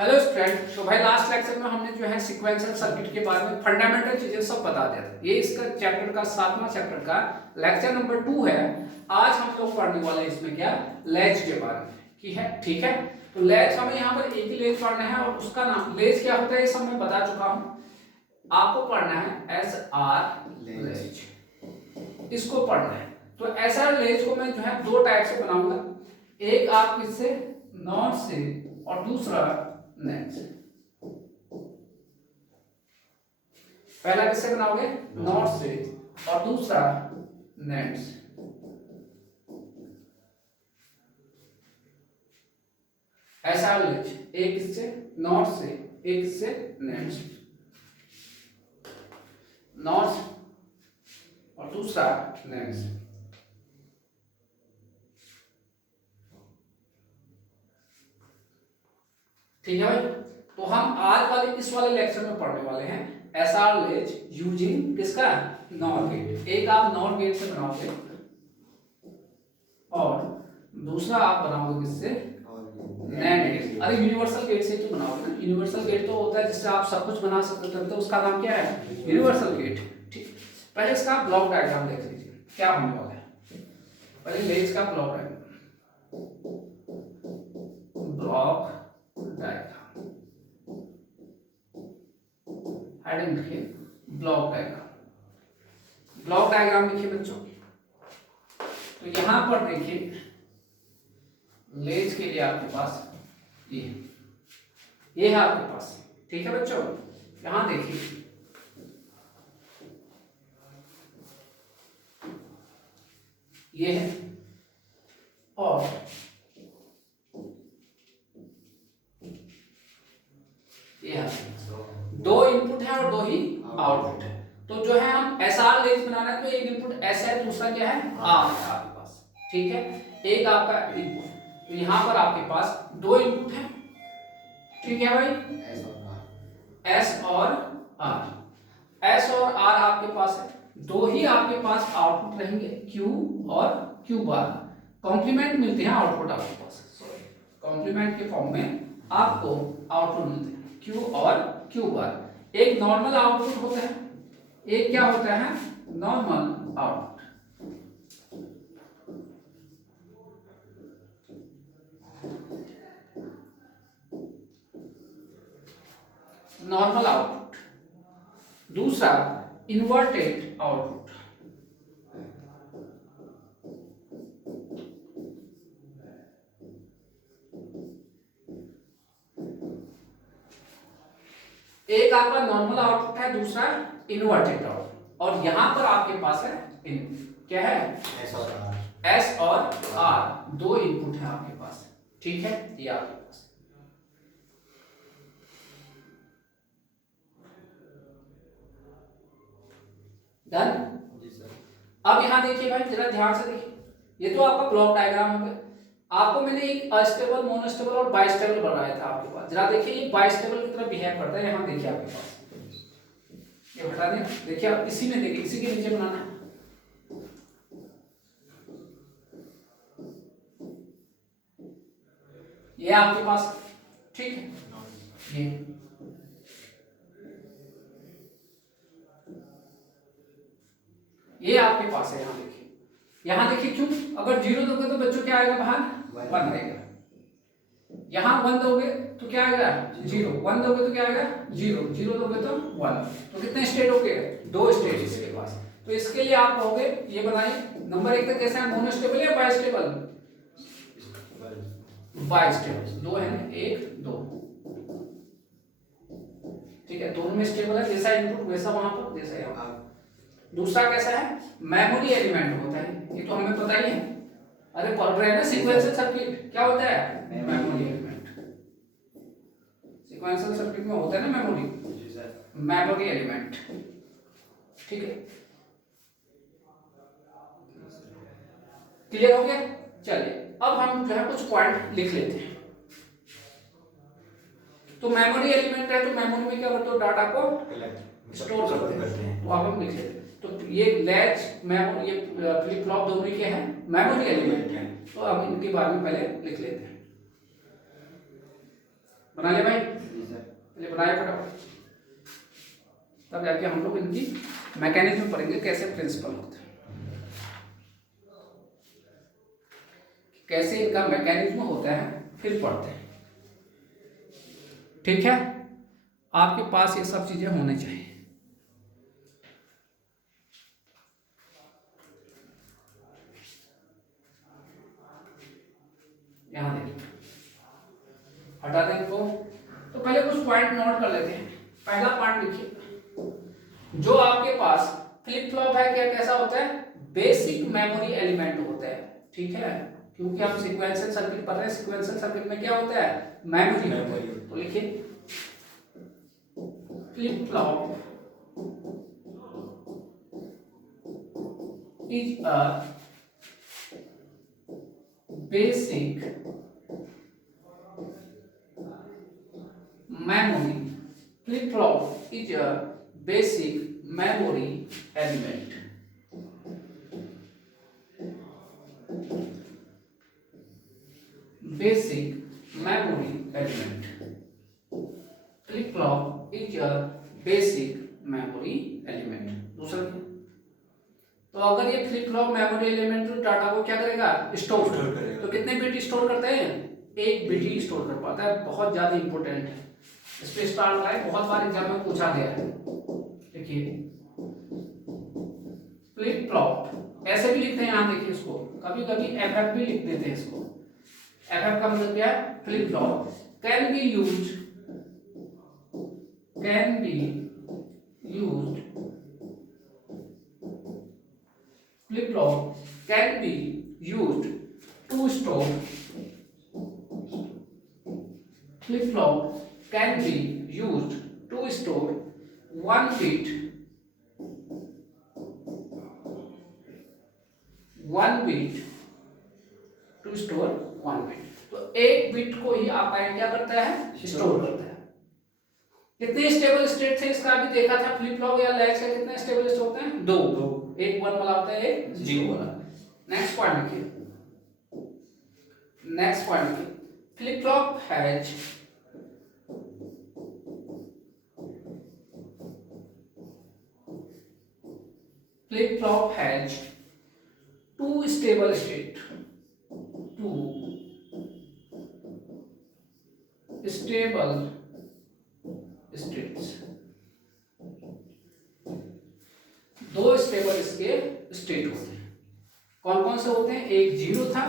Hello student. तो भाई last lecture में हमने जो है सीक्वेंशियल सर्किट के बारे में फंडामेंटल चीजें सब बता दिया था। ये इसका चैप्टर का 7वां चैप्टर का लेक्चर नंबर 2 है। आज हम लोग पढ़ने वाले हैं इसमें क्या लैच के बारे में की है। ठीक है, तो लैच हमें यहाँ पर एक ही लैच पढ़ना है और उसका नाम लैच क्या होता है ये सब मैं बता चुका हूँ। आपको पढ़ना है एस आर लैच, इसको पढ़ना है। तो एस आर लैच को मैं जो है दो टाइप से बनाऊंगा, एक आप इससे नॉट से और दूसरा नेट से। पहला किससे बनाओगे? नॉट से और दूसरा नेट से। ऐसा लेच, एक इससे नॉट से एक इससे नेट से, नॉट और दूसरा नेट से। ठीक है भाई, तो हम आज वाले इस वाले लेक्चर में पढ़ने वाले हैं एसआर लेच यूजिंग किसका? NOR gate. एक आप नॉर गेट से बनाओगे और दूसरा आप बनाओगे किससे? NAND gate. अरे यूनिवर्सल गेट से तो बनाओगे ना। यूनिवर्सल गेट तो होता है जिससे आप सब कुछ बना सकते हो, तो उसका नाम क्या है? Universal gate. ठीक, पहले इसका ब्लॉक डायग्राम देख लीजिए क्या होने वाला है। पहले लेच का block diagram, block diagram heading लिखिए ब्लॉक डायग्राम। ब्लॉक डायग्राम लिखिए बच्चों। तो यहां पर देखिए लेज के लिए आपके पास ये है आपके पास। ठीक है बच्चों, यहां देखिए ये है और ये है। दो इनपुट है और दो ही आउटपुट है। तो जो है हम एसआर लेज बनाना है तो एक इनपुट एस है, दूसरा क्या है? आर है आपके पास। ठीक है, एक आपका इनपुट, तो यहां पर आपके पास दो इनपुट है। ठीक है भाई, एस और आर। एस और आर आपके पास है, दो ही आपके पास आउटपुट रहेंगे क्यू और क्यू बार। कॉम्प्लीमेंट मिलते हैं आउटपुट आपके पास, सॉरी कॉम्प्लीमेंट के फॉर्म में आपको आउटपुट मिलते हैं क्यू और क्यू बार। एक नॉर्मल आउटपुट होता है, एक क्या होता है? Normal output. नॉर्मल आउटपुट, दूसरा इन्वर्टेड आउटपुट। एक आपका नॉर्मल आउटपुट है, दूसरा इन्वर्टेड आउटपुट। और यहां पर आपके पास है क्या है? एस और आर, दो इनपुट है आपके पास। ठीक है, ये आपके पास डन। अब यहां देखिए भाई, जरा ध्यान से देखिए, ये तो आपका ब्लॉक डायग्राम हो गया। आपको मैंने एक अस्टेबल, मोनोस्टेबल और बाइस्टेबल बनाया था आपके पास। जरा देखिए ये बाइस्टेबल की तरह बिहेव करता है। यहां देखिए आपके पास ये बता दें, देखिए आप इसी में देखिए, इसी के नीचे बनाना है। ये आपके पास, ठीक है, ये आपके पास है। यहां देखिए क्यों, अगर जीरो दोगे तो बच्चों क्या आएगा बाहर? वन आएगा। यहां वन दोगे तो क्या आएगा? जीरो। वन दोगे तो क्या आएगा? जीरो। जीरो दोगे तो वन। तो कितने स्टेट हो गए? दो स्टेट इसके पास। तो इसके लिए आप कहोगे ये बनाइए। नंबर एक तक कैसा है? मोनोस्टेबल या बाइस्टेबल? बाइस्टेबल। दो है ना, एक दो। ठीक है, दोनों में स्टेबल है, जैसा इनपुट वैसा वहां पर, जैसा यहाँ। दूसरा कैसा है? मेमोरी एलिमेंट होता है, ये तो हमें पता ही है। अरे पढ़ रहे हैं ना सीक्वेंशियल सर्किट, क्या होता है? Memory element. सीक्वेंशियल सर्किट में होता है ना मेमोरी एलिमेंट। ठीक है, क्लियर हो गया? चलिए अब हम जो है कुछ पॉइंट लिख लेते हैं। तो मेमोरी एलिमेंट है, तो मेमोरी में क्या करते हो? डाटा को स्टोर करते हैं। तो अब हम लिख लेते हैं। तो ये लैच, मेमोरी, ये फ्लिप फ्लॉप दोनों क्या है? मेमोरी एलिमेंट है। तो अब इनके बारे में पहले लिख लेते हैं। बना लिया भाई? जी सर। चलिए बनाए फटाफट, तब जाके हम लोग इनकी मैकेनिज्म पढ़ेंगे, कैसे प्रिंसिपल होते हैं, कैसे इनका मैकेनिज्म होता है, फिर पढ़ते हैं। ठीक है, आपके पास ये सब चीजें होनी चाहिए। यहां देखिए, हटा दें इनको। तो पहले कुछ पॉइंट नोट कर लेते हैं। पहला पॉइंट लिखिए, जो आपके पास फ्लिप फ्लॉप है क्या कैसा होता है? बेसिक मेमोरी एलिमेंट होता है। ठीक है, क्योंकि हम सीक्वेंशियल सर्किट पढ़ रहे हैं, सीक्वेंशियल सर्किट में क्या होता है? मेमोरी होता है। तो लिखिए flip flop is a basic memory. Flip flop is a basic memory element. Basic memory element. Flip flop is a basic memory element. दूसरा, तो अगर ये फ्लिप फ्लॉप मेमोरी एलिमेंट जो डाटा को क्या करेगा? स्टोर करेगा। तो कितने बिट स्टोर करते हैं? एक बिट ही स्टोर कर पाता है। बहुत ज्यादा इंपॉर्टेंट है, इस पे स्टार लगाए, बहुत बार एग्जाम में पूछा गया है। देखिए फ्लिप फ्लॉप ऐसे भी लिखते हैं, यहां देखिए इसको, कभी कभी एफएफ भी लिख देते हैं इसको। एफएफ का मतलब क्या है? Flip flop can be used flip flop can be used to store flip flop can be used to store one bit to store one bit। तो एक बिट को ही आपका क्या करता है? स्टोर करता है। कितने स्टेबल स्टेट थे इसका अभी देखा था, फ्लिप फ्लॉप या लैच का कितने स्टेबल स्टेट होते हैं? दो, एक 1 वाला होता है, एक 0 वाला। नेक्स्ट पॉइंट लिखिए, नेक्स्ट पॉइंट लिखिए, flip flop has two stable state, states, दो स्टेबल इसके स्टेट होते हैं। कौन कौन से होते हैं? एक 0 था,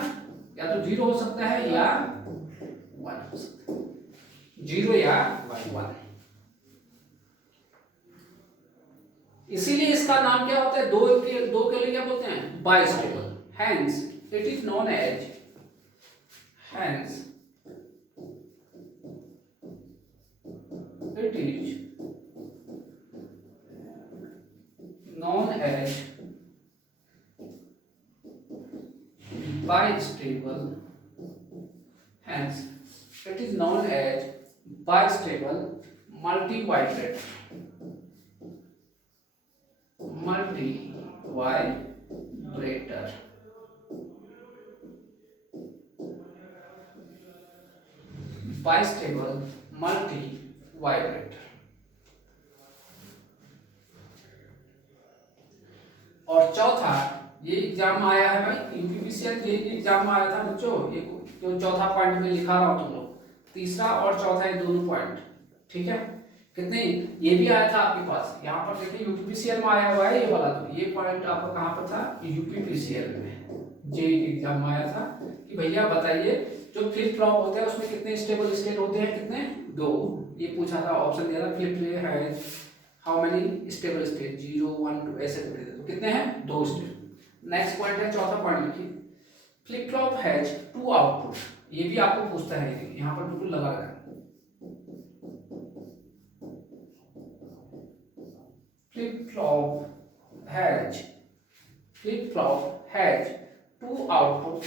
या तो 0 हो सकता है या 1 हो सकता है, 0 या 1। इसीलिए इसका नाम क्या होता है? दो के लिए क्या बोलते हैं? Bistable. Hence it is known as bistable. Hence it is known as bistable multivibrator. Bistable multivibrator। और चौथा, ये एग्जाम आया है भाई, यूपीपीसीएल ये एग्जाम में आया था बच्चों, ये जो चौथा पॉइंट में लिखा रहा हूं तुम लोग, तीसरा और चौथा ये दोनों पॉइंट। ठीक है, कितने, ये भी आया था आपके पास, यहाँ पर देखिए यूपीपीसीएल में आया हुआ है ये वाला। तो ये पॉइंट आपका कहाँ पर था? यूपीपीसीएल में, जे एग्जाम में आया था कि भैया बताइए जो फ्लिप फ्लॉप होते हैं उसमें कितने स्टेबल स्टेट होते हैं? कितने? दो। ये पूछा था, ऑप्शन दिया था, फ्लिप है हाउ मेनी स्टेबल स्टेट, 0 1 2 ऐसे करके दे। तो कितने हैं? दो स्टेट। नेक्स्ट पॉइंट है, चौथा पॉइंट लिखिए, flip flop has two output. ये भी आपको पूछता है, यहाँ पर बिल्कुल लगा रखा है, flip flop has two output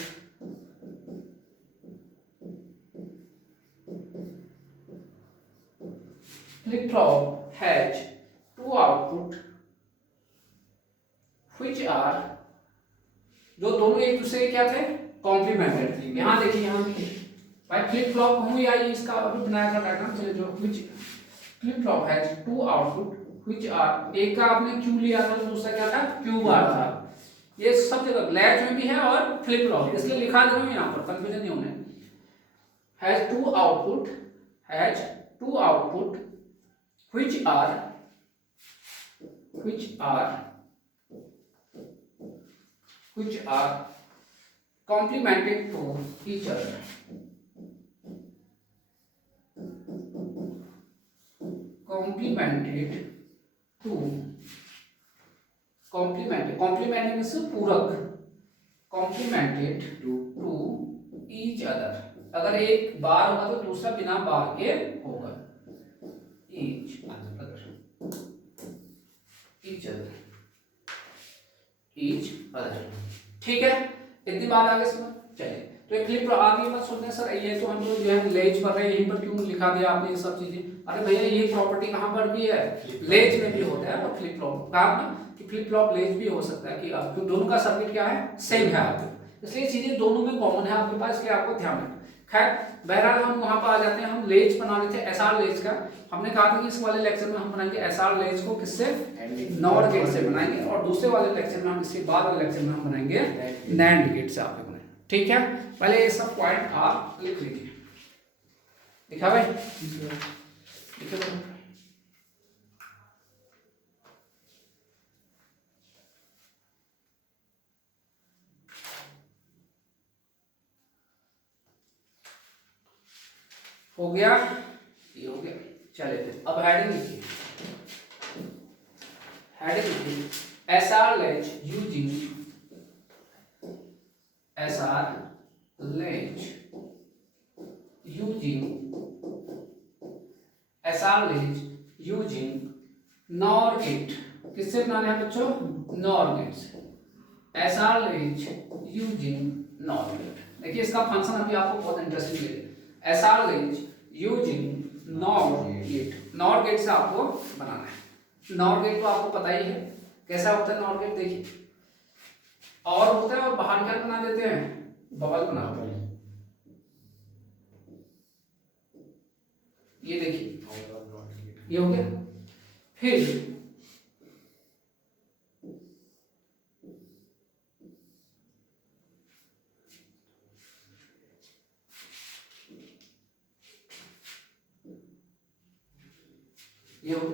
flip flop has two output which are, जो दोनों एक दूसरे के क्या थे? कॉम्प्लीमेंटेड थे। यहाँ देखिए, यहाँ देखिए भाई फ्लिप फ्लॉप कहूँ या इसका अभी बनाया था डायग्राम, चलिए जो which flip flop has two output which are, एक का आपने क्यू लिया था तो दूसरा क्या था क्यू बार था। ये सब जगह लैच में भी है और फ्लिप फ्लॉप, इसलिए लिखा दे रहा हूँ यहाँ पर, कंफ्यूजन नहीं होने। Has two output, has two output which are complemented to each other, complemented means पूरक, complemented to each other, अगर एक बार होगा तो दूसरा बिना बार के होगा, each other, ठीक है, इतनी बात आगे समझ। चलिए तो एक क्लिप आगे मत सुनने सर, ये तो हम लोग जो है लेज पर रहे, यहीं पर क्यों लिखा दिया आपने ये सब चीजें, अरे भैया ये प्रॉपर्टी कहाँ पर भी है, लेज में भी होता है और फ्लिप फ्लॉप, कहा ना कि फ्लिप फ्लॉप लेज भी हो सकता है, कि आपको दोनों का सर्किट क्या है सेम है आपको, इसलिए चीजें दोनों में कॉमन है आपके पास, इसलिए आपको ध्यान रखना। खैर बहरहाल हम वहां पर आ जाते हैं, हम लेज बना रहे थे एसआर लेज का, हमने कहा था कि इस वाले लेक्चर में हम बनाएंगे एसआर लेज को किससे, नॉर गेट से बनाएंगे, और दूसरे वाले लेक्चर में हम इसके बाद वाले लेक्चर में हम बनाएंगे नैंड गेट से आपके बनाएंगे, ठीक है। पहले ये सब पॉइंट आप लिख लीजिए, लिखा भाई, लिखो हो गया, ये हो गया। चले थे अब हेडिंग लिखिए, हेडिंग लिखिए SR latch using, SR latch using NOR gate, किससे बनाने हैं बच्चों, नॉर गेट से, SR latch using NOR gate. देखिए इसका फंक्शन अभी आपको बहुत इंटरेस्टिंग लगेगा, SR latch using NOR gate, NOR gate से आपको बनाना है। नॉर गेट तो आपको पता ही है कैसा होता है नॉर गेट, देखिए और होता है और बाहर क्या बना देते हैं, बबल बना देते हैं, ये देखिए ये हो गया। फिर ये हो,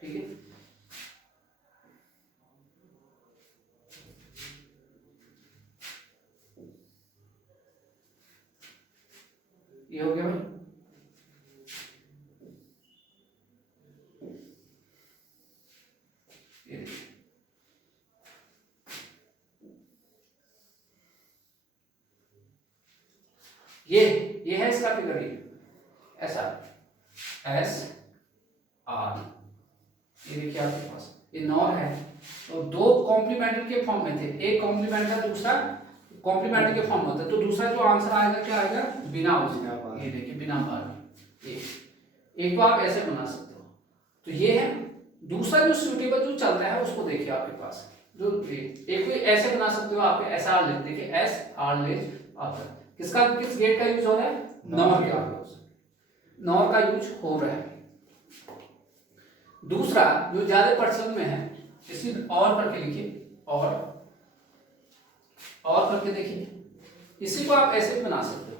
ठीक है, ये हो गया भाई। ये है इसका फिगर, ये ऐसा एस आर, ये देखिए आपके पास ये नॉर है, तो दो कॉम्प्लीमेंट्री के फॉर्म में थे, एक कॉम्प्लीमेंट है दूसरा कॉम्प्लीमेंट्री के फॉर्म में होता है, तो दूसरा जो आंसर आएगा क्या आएगा, बिना बार, ये देखिए बिना बार, ये एक को आप ऐसे बना सकते हो, तो ये है। दूसरा जो सूटेबल जो चलता है उसको देखिए आपके पास, जो एक को ऐसे बना सकते हो आप, एस आर लेज, देखिए एस आर लेज आपका किसका, किस गेट का यूज हो रहा है, नॉर का, नॉर का यूज हो रहा है। दूसरा जो ज्यादा पर्सन में है, इसी और करके लिखिए, और करके देखिए, इसी को आप ऐसे भी बना सकते हो,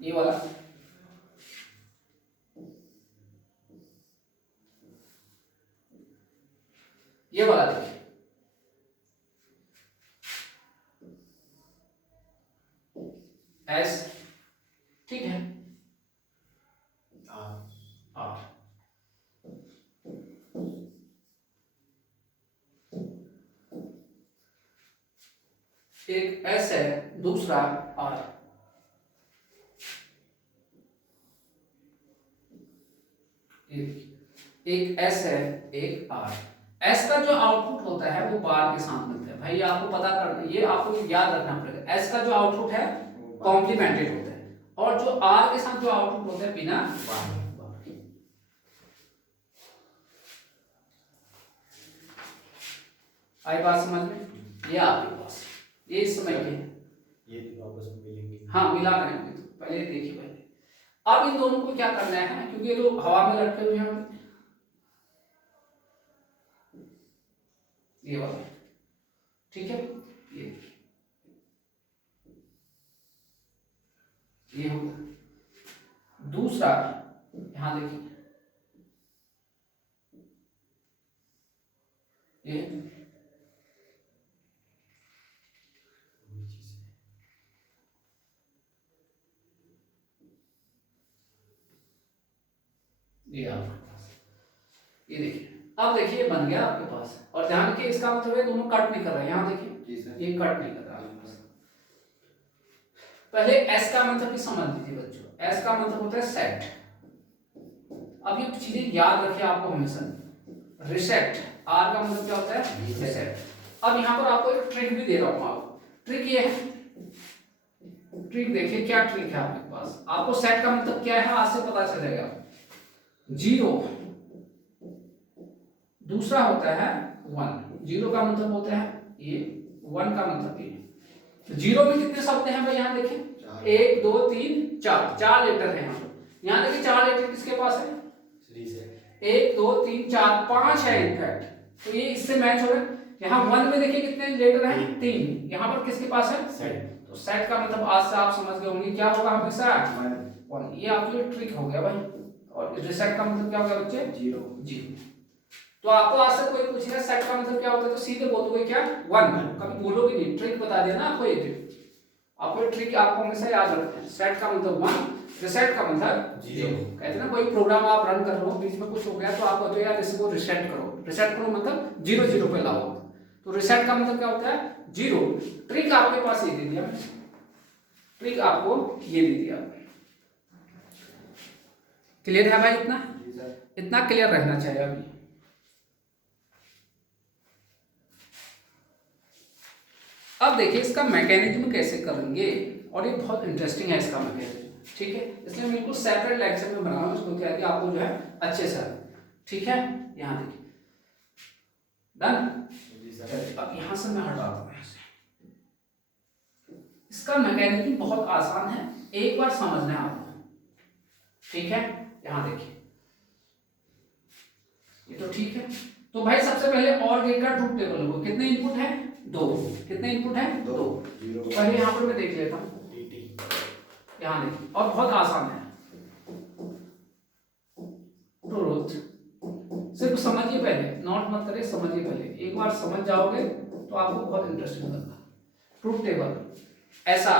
ये वाला, ये वाला देखिए, एस, ठीक है, आर, एक एस है दूसरा आर, एक एस है एक आर। एस का जो आउटपुट होता है वो बार के साथ मिलता है, भाई आपको पता करना, ये आपको याद रखना पड़ेगा, एस का जो आउटपुट है कॉम्प्लीमेंटेड होता है, और जो आर के साथ जो आउटपुट होता है बिना बार। आई बात समझ में? ये आपके पास ये इस समय के ये तो आपस में मिलेंगे। हाँ मिला रहे हैं, तो पहले देखिए पहले। अब इन दोनों को क्या करना है, क्योंकि ये तो हवा में लटके हुए हैं, ये वाला, ठीक है, ये हो गया। दूसरा यहां देखिए, ये आपके पास, ये देखिए। अब देखिए बन गया आपके पास, और ध्यान रखिए इसका मतलब है दोनों कट नहीं कर रहे हैं, यहाँ देखिए ये कट नहीं कर रहा है। पहले एस का मतलब भी समझ लीजिए बच्चों, एस का मतलब होता है सेट। अब ये चीजें याद रखिए आपको हमेशा, रिसेट, आर का मतलब क्या होता है, रिसेट। अब यहाँ पर आपको एक ट्रिक भी दे रहा हूँ, आपको ट्रिक ये है, ट्रिक देखिए क्या ट्रिक है आपके पास। आपको सेट का मतलब क्या है आज से पता चलेगा। 0, दूसरा होता है 1, 0 का मतलब होता है ये, 1 का मतलब ये। तो 0 में कितने शब्द हैं भाई, यहाँ देखिए 1 2 3 4, 4 लेटर है यहाँ पर। यहाँ देखिए 4 लेटर किसके पास है, 1 2 3 4 5 है इनफैक्ट, तो ये इससे मैच हो रहा है। यहाँ 1 में देखिए कितने लेटर हैं, 3, यहाँ पर किसके पास है, सेट। तो सेट का मतलब आज से आप समझ गए होंगे क्या होगा हमेशा 1। ये आपके लिए ट्रिक हो गया भाई। और रिसेट का मतलब क्या होगा बच्चे, 0। तो आपको आज से कोई पूछेगा सेट का मतलब क्या होता है, तो सीधे बोल दोगे क्या, 1, कभी बोलोगे नहीं। ट्रिक बता दिया ना आपको, ये ट्रिक आपको, ट्रिक आपको हमेशा याद रखना है। सेट का मतलब 1, रिसेट का मतलब 0। कहते हैं ना कोई प्रोग्राम आप रन कर रहे हो, बीच में कुछ हो गया तो आप कहते हो यार इसको रिसेट करो। रिसेट करो मतलब 0 0 पे लाओ, तो रिसेट का मतलब क्या होता है, 0। ट्रिक आपके पास ये दे दिया, ट्रिक आपको ये दे दिया। क्लियर है भाई? इतना क्लियर रहना चाहिए अभी। अब देखिए इसका मैकेनिज्म कैसे करेंगे, और ये बहुत इंटरेस्टिंग है इसका मैकेनिज्म, ठीक है। इसलिए मैं बिल्कुल सेपरेट लेक्चर में बना रहा हूँ इसको, क्या कि आपको जो है अच्छे से, ठीक है। यहाँ देखिए डन। अब यहाँ से मैं हटाता हूँ, इसका मैकेनिज्म बहुत आसान है, एक बार समझना है आपको, ठीक है। यहाँ देखिए ये तो ठीक है। तो भाई सबसे पहले और गेट का ट्रूथ टेबल होगा, कितने इनपुट है, 2। कितने इनपुट है, 2। पहले यहाँ पर मैं देख लेता हूँ, यहाँ देखिए, और बहुत आसान है। ट्रूथ सिर्फ समझिए पहले, नोट मत करिए, समझिए पहले। एक बार समझ जाओगे तो आपको बहुत इंटरेस्टिंग लगेगा। ट्रूथ टेबल ऐसा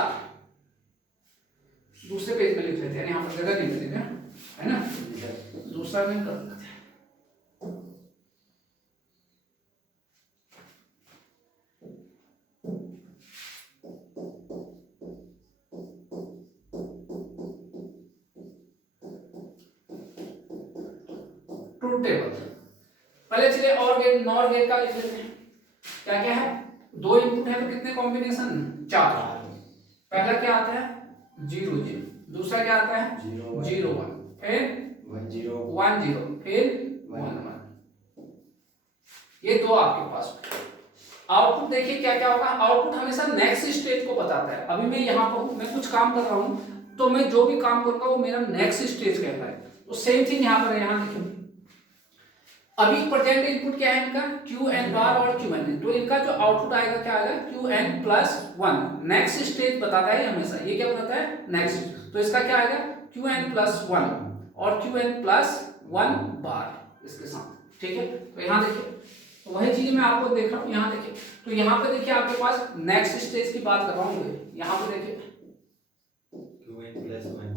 दूसरे पेज में लिख लेते हैं, यहाँ पर जगह नहीं मिलेगा, है ना, दूसरा में कर लेते हैं। ट्रूथ टेबल पहले चलिए और गेट, नॉर गेट का लिख लेते हैं। क्या क्या है, 2 इनपुट है तो कितने कॉम्बिनेशन, 4। पहला क्या आता है, 0 0, दूसरा क्या आता है, 0 1, फिर 1 0, फिर 1 1। ये 2 आपके पास। आउटपुट देखिए क्या क्या होगा, आउटपुट हमेशा नेक्स्ट स्टेज को बताता है। अभी मैं यहाँ पर हूँ, मैं कुछ काम कर रहा हूँ, तो मैं जो भी काम करूंगा वो मेरा नेक्स्ट स्टेज कहता है। तो सेम थिंग यहाँ पर है, यहाँ देखिए अभी प्रेजेंट इनपुट क्या है इनका, क्यू एन बार और क्यू एन, तो इनका जो आउटपुट आएगा क्या आएगा, Q N plus 1। Next stage बताता है हमेशा, ये क्या बताता है, नेक्स्ट। तो इसका क्या आएगा, क्यू एन प्लस 1 और क्यू एन प्लस 1 बार इसके साथ, ठीक है। तो यहाँ देखिए, तो वही चीज मैं आपको देख रहा हूँ, यहाँ देखिए। तो यहाँ पे देखिए आपके पास नेक्स्ट स्टेज की बात कर रहा हूँ, यहाँ पे देखिए क्यू एन प्लस 1,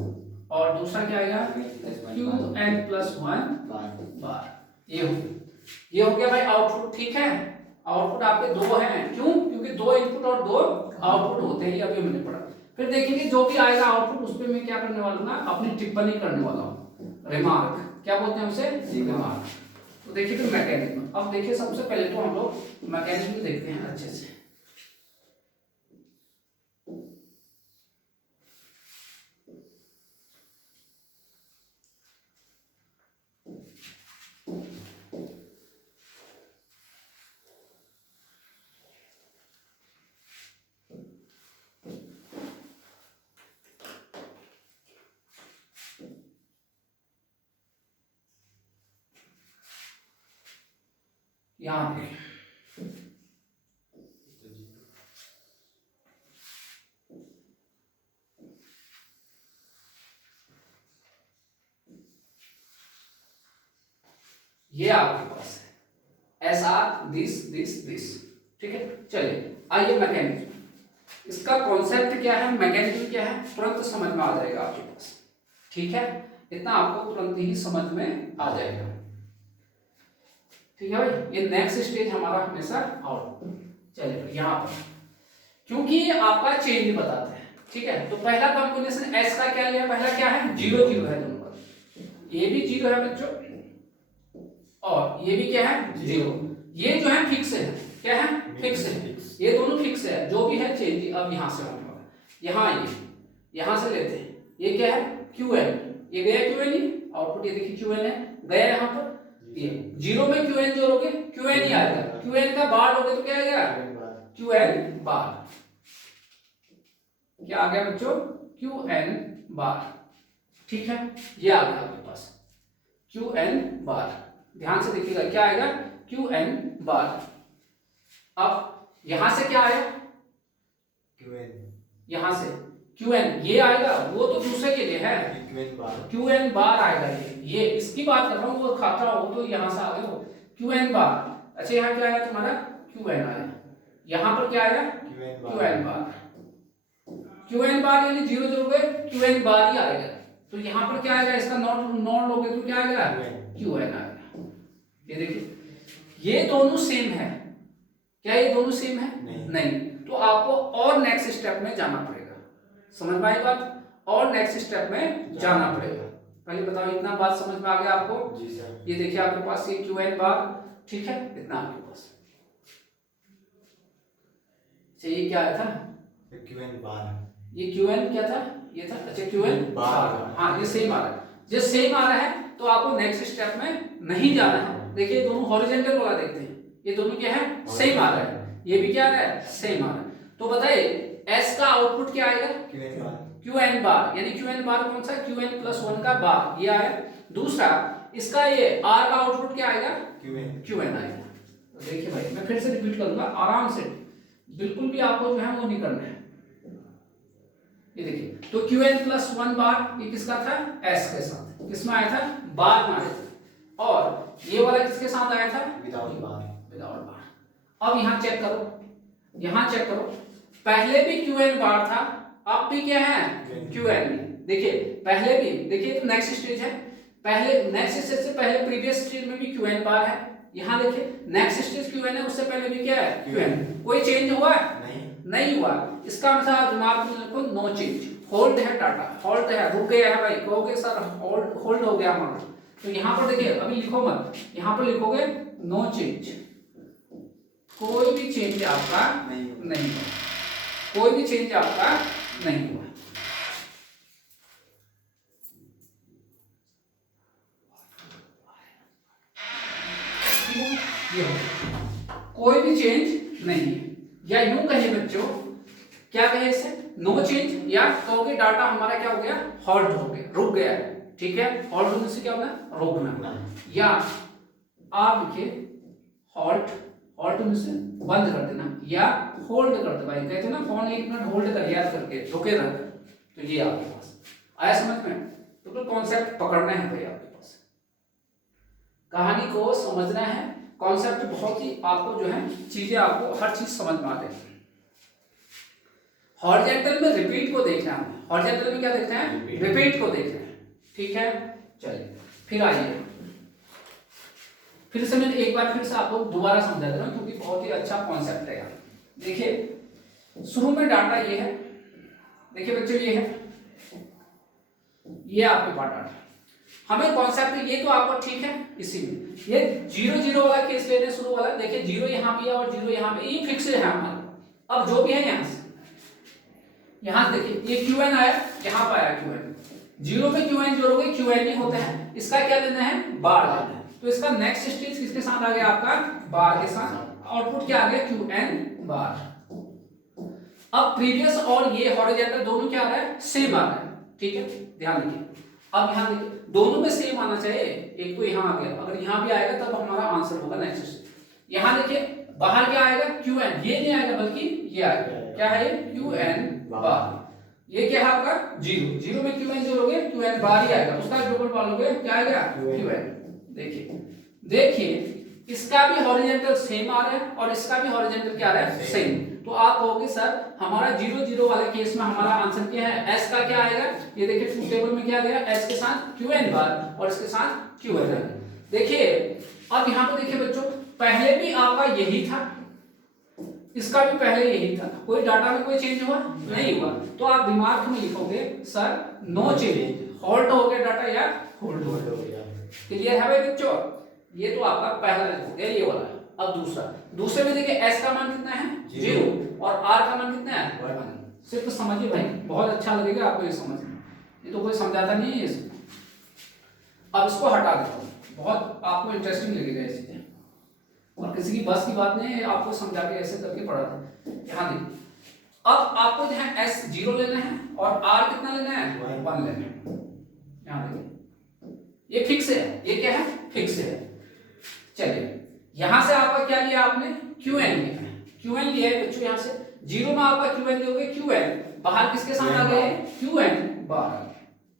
और दूसरा क्या आएगा, क्यू एन प्लस 1 बार। ये हो गया भाई आउटपुट, ठीक है। आउटपुट आपके 2 हैं, क्यों, क्योंकि 2 इनपुट और 2 आउटपुट होते हैं, अभी हमने पढ़ा। फिर देखेंगे जो भी आएगा आउटपुट, उस पर मैं क्या करने वाला हूँ, अपनी टिप्पणी करने वाला हूँ, रिमार्क, क्या बोलते हैं उसे, रिमार्क। तो देखिए फिर मैकेनिज्म, अब देखिए सबसे पहले तो हम लोग मैकेनिज्म देखते हैं अच्छे से। यहाँ देखिए ये आपके पास है एस आर दिस, ठीक है। चलिए आइए मैकेनिज्म, इसका कॉन्सेप्ट क्या है, मैकेनिज्म क्या है, तुरंत समझ में आ जाएगा आपके पास, ठीक है। इतना आपको तुरंत ही समझ में आ जाएगा, ठीक है भाई। ये नेक्स्ट स्टेज हमारा हमेशा आउट। चलिए यहाँ पर क्योंकि आपका चेंज बताते हैं, ठीक है। तो पहला कॉम्बिनेशन एस का क्या लिया, पहला क्या है 0 0 है दोनों का, ये भी 0 है बच्चों और ये भी क्या है 0। ये जो है फिक्स है, क्या है फिक्स है, ये दोनों फिक्स है, जो भी है चेंज अब यहाँ से होने वाला, यहाँ ये यहाँ से लेते हैं, ये क्या है QN, ये गया QN, आउटपुट ये देखिए QN है, गया यहाँ पर ये 0 में QN जोड़ोगे QN ही आएगा, QN का बार लोगे तो क्या आएगा QN बार, क्या आ गया बच्चों QN बार, ठीक है। ये आ गया आपके पास QN बार, ध्यान से देखिएगा क्या आएगा QN बार। अब यहां से क्या आया QN, यहां से QN ये आएगा, वो तो दूसरे के लिए है QN बार आएगा, ये इसकी बात कर रहा हूँ, वो खाता हो तो यहां से आ गए हो QN बार। अच्छा यहाँ क्या आया तुम्हारा QN आया, यहाँ पर क्या आया QN बार, QN बार यानी 0 जोड़ोगे QN बार ही आएगा, तो यहाँ पर क्या आएगा, इसका नॉट लोगे तो क्या आएगा QN आएगा। ये देखिए ये दोनों सेम है, क्या ये दोनों सेम है नहीं, तो आपको और नेक्स्ट स्टेप में जाना पड़ेगा, समझ में आई बात, और नेक्स्ट स्टेप में जाना पड़ेगा। पहले बताओ इतना बात समझ में आ गया आपको जी सर। ये देखिए आपके पास ये QN बार, ठीक है, इतना आपके पास ये क्या आया था QN बार, ये QN क्या था, ये था अच्छा QN बार, हाँ ये सेम आ रहा है, जो सेम आ रहा है तो आपको नेक्स्ट स्टेप में नहीं जाना है। देखिए दोनों हॉरिजॉन्टल वाला देखते हैं, ये दोनों क्या है सेम आ रहा है, ये भी क्या आ रहा है सेम आ रहा है, तो बताइए S का आउटपुट क्या आएगा QN बार, यानी QN बार कौन सा QN प्लस 1 का बार ये आया। दूसरा इसका ये R का आउटपुट क्या आएगा QN आएगा। तो देखिए भाई मैं फिर से रिपीट करूंगा आराम से, बिल्कुल भी आपको जो है वो नहीं करना है। ये देखिए तो QN प्लस 1 बार ये किसका था S के साथ, किसमें आया था बार में आया था, और ये वाला किसके साथ आया था विदाउट बार। अब यहाँ चेक करो, यहाँ चेक करो, पहले भी QN बार था, अब भी क्या है QN। देखिए पहले भी देखिए तो नेक्स्ट स्टेज है, पहले नेक्स्ट स्टेज से पहले प्रीवियस स्टेज में भी QN बार है, यहाँ देखिए नेक्स्ट स्टेज QN है, उससे पहले भी क्या है QN, कोई चेंज हुआ नहीं हुआ, इसका मतलब दिमाग में लिखो नो चेंज, होल्ड है डाटा, होल्ड है, रुक गया है भाई, कहोगे सर होल्ड हो गया हमारा, तो यहाँ पर देखिए अभी लिखो मत, यहाँ पर लिखोगे नो चेंज, कोई भी चेंज आपका नहीं हुआ, कोई भी चेंज आपका नहीं हुआ। कोई भी चेंज नहीं है, या यूं कहे बच्चों क्या कहे इसे नो चेंज, या कहोगे डाटा हमारा क्या हो गया हॉल्ट हो गया, रुक गया है, ठीक है। हॉल्ट होने से क्या होगा रोकना, या आप लिखिए हॉल्ट, हॉल्ट होने से बंद कर देना, या होल्ड कर दे भाई, कहते ना फोन 1 मिनट होल्ड कर याद करके रुके रहकर, तो ये आपके पास आया समझ में। तो कॉन्सेप्ट पकड़ना है भाई आपके पास, कहानी को समझना है, कॉन्सेप्ट बहुत ही आपको जो है चीजें आपको हर चीज समझ में आ जाएगी। हॉरिजॉन्टल में रिपीट को देखना है, हॉरिजॉन्टल में क्या देखते हैं रिपीट को देखना है, ठीक है। चलिए फिर आइए, फिर से मैं एक बार फिर से आपको दोबारा समझा दे रहा हूं क्योंकि बहुत ही अच्छा कॉन्सेप्ट है। देखिए शुरू में डाटा ये है, देखिए बच्चों ये है, ये आपके पास डाटा, हमें कॉन्सेप्ट ये तो आपको ठीक है, इसी में ये 0 0 वाला केस लेने शुरू वाला, देखिए 0 यहाँ पे और 0 यहाँ पे, ये फिक्स है हमारा। अब जो भी है यहाँ देखिए ये QN आया, यहाँ पर आया QN, 0 पे QN जोड़ोगे QN ही होता है, इसका क्या लेना है बार लेना है, तो इसका नेक्स्ट स्टेज किसके साथ आ गया आपका बार के साथ, आउटपुट क्या आ गया QN बार। अब प्रीवियस और ये हॉरिजॉन्टल दोनों क्या आ रहा है सेम आ रहा है, ठीक है, ध्यान रखिए। अब यहाँ देखिए दोनों में सेम आना चाहिए, एक तो यहाँ आ गया, अगर यहाँ भी आएगा तब हमारा आंसर होगा नेक्स्ट स्टेज। यहाँ देखिए बाहर क्या आएगा क्यू एन, ये नहीं आएगा बल्कि ये आएगा, क्या है ये क्यू एन बार। ये क्या है आपका जीरो, जीरो में क्यू एन जोड़ोगे क्यू एन बार ही आएगा, उसका डबल पालोगे क्या आएगा क्यू एन। देखिए देखिए इसका भी हॉरिजॉन्टल सेम आ रहा है और इसका भी हॉरिजॉन्टल क्या आ रहा है सेम। तो आप कहोगे सर हमारा 0 0 वाले केस में हमारा आंसर क्या है, एस का क्या आएगा, ये देखिए ट्रूथ टेबल में क्या गया, एस के साथ क्यू एन बार और इसके साथ क्यू एन। देखिए अब यहाँ पे देखिए बच्चों पहले भी आपका यही था, इसका भी पहले यही था, कोई डाटा में कोई चेंज हुआ नहीं हुआ। तो आप दिमाग में लिखोगे सर नो चेंज, हॉल्ट हो गया डाटा या होल्ड हो गया। क्लियर है भाई बच्चों, ये तो आपका पहला हो गया ये वाला। अब दूसरा, दूसरे में देखिए एस का मान कितना है 0 और आर का मान कितना है 1। सिर्फ समझिए भाई, बहुत अच्छा लगेगा आपको ये समझना, ये तो कोई समझाता नहीं है इसको। अब इसको हटा देता हूँ, बहुत आपको इंटरेस्टिंग लगेगा ये चीजें और किसी की बस की बात नहीं है, आपको समझा के ऐसे करके पढ़ाते हैं। यहाँ देखिए अब आपको जो है एस 0 लेना है और आर कितना लेना है 1 लेना है। यहाँ देखिए ये फिक्स है, ये क्या है फिक्स है। चलिए यहां से आपका क्या लिया आपने क्यू एन लिया है, क्यू एन लिया है बच्चों। यहां से 0 में आपका क्यू एन दोगे, क्यू एन बाहर किसके साथ आ गए क्यू एन बाहर,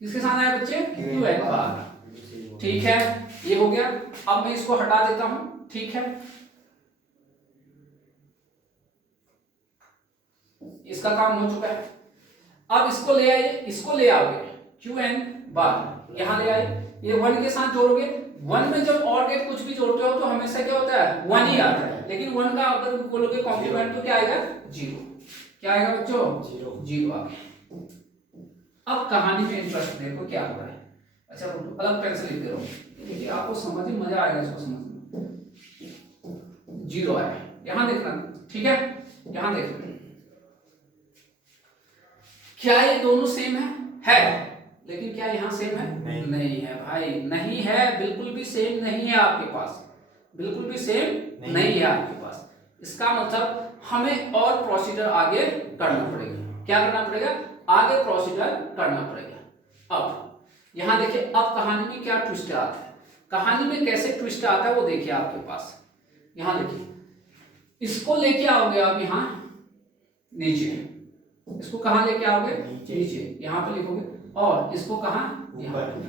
किसके साथ आया बच्चे क्यू एन बाहर। ठीक है ये हो गया। अब मैं इसको हटा देता हूं, ठीक है इसका काम हो चुका है। अब इसको ले आइए, इसको ले आओगे क्यू एन बार यहां ले आए, ये 1 के साथ जोड़ोगे। 1 में जब और गेट कुछ भी जोड़ते हो तो हमेशा क्या होता है 1 ही आता है, लेकिन 1 का अगर बोलोगे कॉम्प्लीमेंट तो क्या आएगा 0। क्या आएगा बच्चों 0 आ गया। अब कहानी में इंटरेस्ट देखो क्या हो रहा है। अच्छा अलग पेन से लिखते रहो, देखिए आपको समझ में मजा आएगा इसको समझने में। 0 आया, यहां देखना ठीक है, यहां देखना क्या ये दोनों सेम है लेकिन क्या यहाँ सेम है नहीं है भाई, नहीं है, बिल्कुल भी सेम नहीं है आपके पास, बिल्कुल भी सेम नहीं है आपके पास। इसका मतलब हमें और प्रोसीजर आगे करना पड़ेगा। क्या करना पड़ेगा आगे प्रोसीजर करना पड़ेगा। अब यहाँ देखिए अब कहानी में क्या ट्विस्ट आता है, कहानी में कैसे ट्विस्ट आता है वो देखिए आपके पास। यहाँ देखिए इसको लेके आओगे आप यहाँ नीचे, इसको कहाँ लेके आओगे नीचे, यहाँ पे लिखोगे और इसको कहाँ यहाँ पे,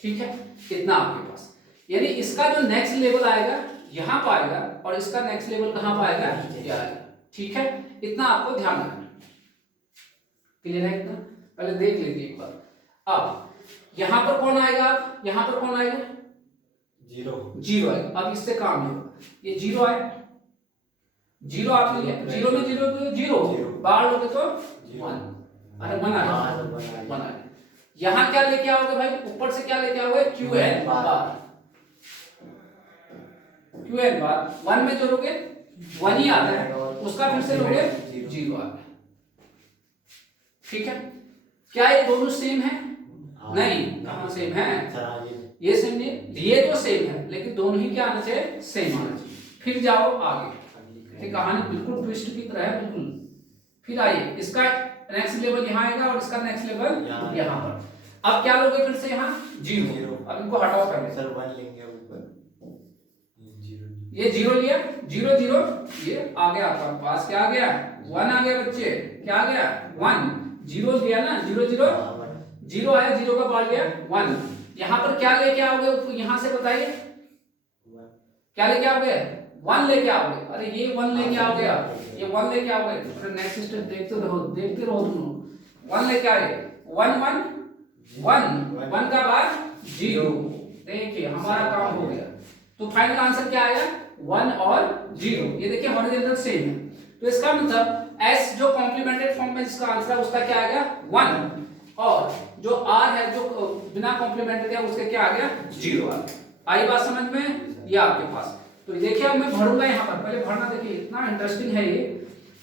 ठीक है इतना आपके पास। यानी इसका जो नेक्स्ट लेवल आएगा यहाँ पर आएगा और इसका नेक्स्ट लेवल कहाँ पर आएगा ये आएगा, ठीक है इतना आपको ध्यान रखना। क्लियर है इतना, पहले देख लीजिए एक बार। अब यहाँ पर कौन आएगा, आप यहाँ पर कौन आएगा 0 आएगा। अब इससे काम नहीं होगा, ये 0 आए 0 आप लिया, 0 में 0 तो 0 बाहर लोगे तो 1, अरे 1 आया। यहाँ क्या लेके आओगे भाई, ऊपर से क्या लेके आओगे क्यू एन बार, क्यू एन बार 1 में जोड़ोगे 1 ही आता है, उसका फिर से लोगे 0 आ गया। ठीक है क्या ये दोनों सेम है नहीं, कहाँ सेम है, ये सेम नहीं, ये तो सेम है लेकिन दोनों ही क्या आना चाहिए सेम आना चाहिए। फिर जाओ आगे, कहानी बिल्कुल ट्विस्ट की तरह है बिल्कुल। फिर आइए इसका नेक्स्ट लेवल यहाँ आएगा और इसका नेक्स्ट लेवल यहाँ पर। अब क्या लोगे फिर से यहाँ 0, अब इनको हटाओ पहले सर 1 लेंगे ऊपर, ये 0 लिया 0 0, ये आ गया आपका पास क्या आ गया 1 आ गया बच्चे, क्या आ गया 1, 0 लिया ना 0 0 0 आया, 0 का बाहर लिया 1। यहाँ पर क्या लेके आओगे यहाँ से बताइए, क्या लेके आओगे 1 लेके आओगे, अरे ये 1 लेके आओगे आप, ये 1 लेके आओगे, फिर नेक्स्ट स्टेप देखते रहो तुम लोग। 1 लेके आए 1 1 1 का बाद 0, देखिए हमारा काम हो गया। तो फाइनल आंसर क्या आया 1 और 0, ये देखिए हॉरिजॉन्टल सेम है। तो इसका मतलब S जो कॉम्प्लीमेंटेड फॉर्म में जिसका आंसर है उसका क्या आ गया 1 और जो R है जो बिना कॉम्प्लीमेंटेड है उसका क्या आ गया 0 आ गया। आई बात समझ में, ये आपके पास। तो देखिए अब मैं भरूंगा यहाँ पर, पहले भरना देखिए इतना इंटरेस्टिंग है ये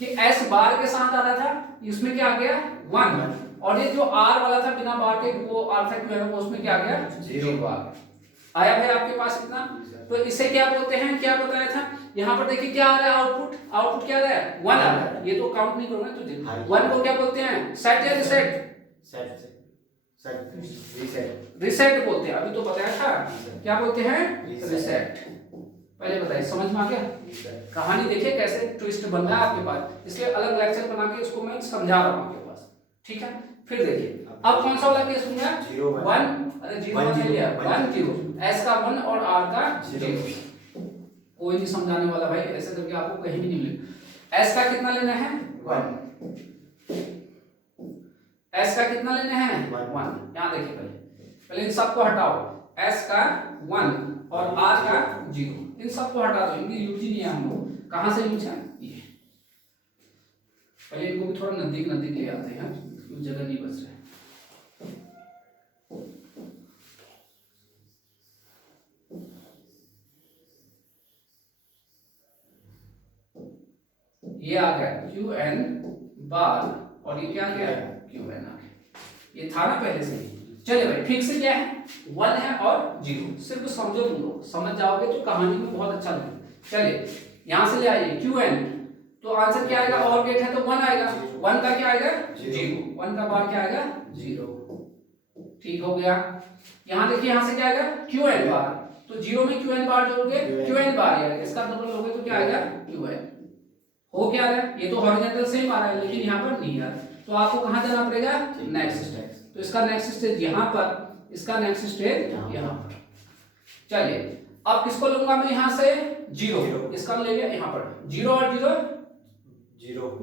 कि S बार के साथ आ रहा था, इसमें क्या आ गया 1 और ये जो R वाला था बिना बार के वो R था क्यों उसमें क्या आ गया 0 आ गया। आया भाई आपके पास इतना। तो इसे क्या बोलते हैं, क्या बताया था यहाँ पर देखिए क्या आ रहा है आउटपुट, आउटपुट क्या आ रहा है 1 आ रहा है, ये तो काउंट नहीं करूंगा तो 1 को क्या बोलते हैं सेट या रिसेट, रिसेट बोलते हैं, अभी तो बताया था क्या बोलते हैं रिसेट। पहले बताइए, समझ में आ गया? जी सर। कहानी देखिए कैसे ट्विस्ट बन रहा है आपके पास, इसलिए अलग लेक्चर बना के इसको मैं समझा रहा हूँ आपके पास, ठीक है। फिर देखिए अब कौन सा वाला केस होगा? 0 1, अरे 0 ले लिया, 1 0, एस का 1 और आर का 0। कोई नहीं समझाने वाला भाई, ऐसे करके आपको कहीं भी नहीं मिलेगा। एस का कितना लेना है? 1। एस का कितना लेना है? 1। यहाँ देखिए पहले इन सबको हटाओ, एस का 1 और आर का 0, इन सबको हटा दो, इनकी यूज ही नहीं है हम लोग। कहाँ से यूज है? ये पहले इनको भी थोड़ा नजदीक नजदीक ले आते हैं, जगह नहीं बच रहा है। ये आ गया क्यू एन बार और ये क्या आ गया? क्यू एन आ गया। ये था ना पहले से ही। चलिए भाई ठीक से क्या है? 1 है और 0, सिर्फ समझो तुम लोग, समझ जाओगे तो कहानी में बहुत अच्छा लगेगा। चलिए यहां से ले आइए क्यू एन, तो आंसर क्या आएगा? और गेट है तो 1 आएगा, 1 का क्या आएगा? 0, 1 का बार क्या आएगा? 0। ठीक हो गया। यहां देखिए यहां से क्या आएगा? क्यू एन बार, तो 0 में क्यू एन बार जोड़ोगे, क्यू एन बार आएगा, इसका डबल लोगे तो क्या आएगा? Q N. हो क्या रहा है? ये तो हॉरिजॉन्टल सेम आ रहा है, लेकिन यहाँ पर नहीं आ रहा है, तो आपको कहाँ जाना पड़ेगा? Next stage. तो इसका नेक्स्ट स्टेज यहाँ पर, इसका नेक्स्ट स्टेज यहाँ पर। चलिए अब किसको लूंगा मैं यहाँ से? 0, इसका ले लिया यहाँ पर, 0 और 0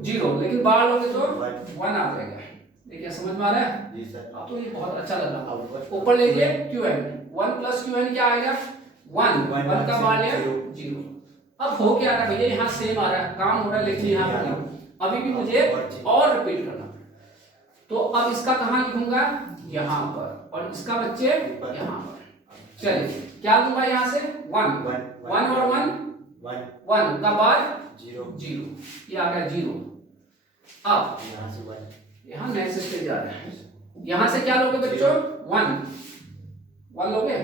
0, लेकिन बाहर लोगे तो 1 आ जाएगा। देखिए समझ में आ रहा है? जी सर। अब तो ये बहुत अच्छा लग रहा है। ऊपर ले लिए Q N, 1 plus Q N क्या आएगा? 1 का बाहर लिया 0। अब हो क्या रहा है भैया? यहाँ सेम आ रहा है, काम हो रहा है, लेकिन यहाँ पर नहीं, अभी भी मुझे और रिपीट करना। तो अब इसका कहाँ लिखूंगा? यहाँ पर, और इसका बच्चे यहाँ पर। चलिए क्या लूंगा यहाँ से? 1 और 1 का बाद 0, ये आ गया 0। अब यहाँ से 1, यहाँ नेक्स्ट स्टेज आ रहा है, यहाँ से क्या लोगे बच्चों? 1 लोगे?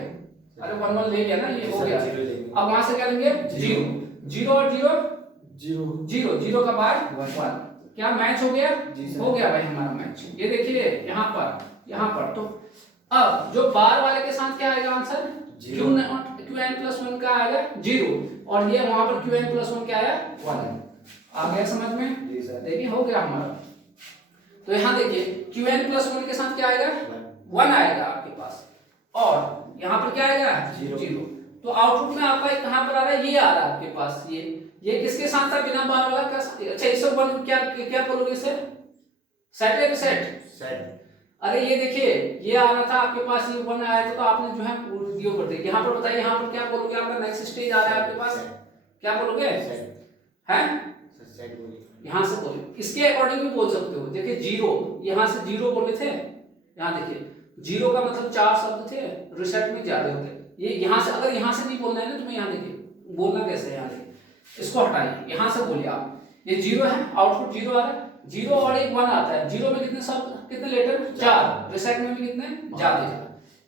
अरे 1 ले लिया ना, ये हो गया। अब वहां से क्या लेंगे? 0 और 0 का बाद 1। क्या मैच हो गया? हो गया भाई हमारा मैच। ये देखिए यहाँ पर तो अब जो बार वाले के साथ क्या आएगा आंसर? क्यू एन प्लस 1 का आएगा 0, और ये वहां पर क्यू एन प्लस 1 क्या आया? 1। आ गया समझ में? देखिए हो गया हमारा। तो यहाँ देखिए क्यू एन प्लस 1 के साथ क्या आएगा? 1 आएगा आपके पास, और यहाँ पर क्या आएगा? 0। तो आउटपुट में आपका कहाँ पर आ रहा है? ये आ रहा है आपके पास। ये किसके साथ था? बिना बार वाला का। अच्छा इसे 1 क्या करोगे इसे? सेट है कि सेट? अरे ये देखिए ये आ रहा था आपके पास, ये 1 आया था, तो आपने जो है दियो कर दिया। यहाँ पर बताइए, यहाँ पर क्या बोलोगे? आपका नेक्स्ट स्टेज आ रहा है आपके पास, क्या बोलोगे? हैं? यहाँ से बोले, इसके अकॉर्डिंग भी बोल सकते हो। देखिए 0, यहाँ से 0 बोले थे, यहाँ देखिए 0 का मतलब 4 शब्द थे, रिसेट में ज्यादा होते। ये यहाँ से, अगर यहाँ से नहीं बोलना है ना तुम्हें, यहाँ देखिए बोलना कैसे है, यहाँ देखिए इसको हटाइए, यहाँ से बोलिए आप। ये 0 है, आउटपुट 0 आ रहा है, 0 और एक 1 आता है। 0 में कितने शब्द, कितने लेटर? 4। रिसेट में भी कितने? ज्यादा।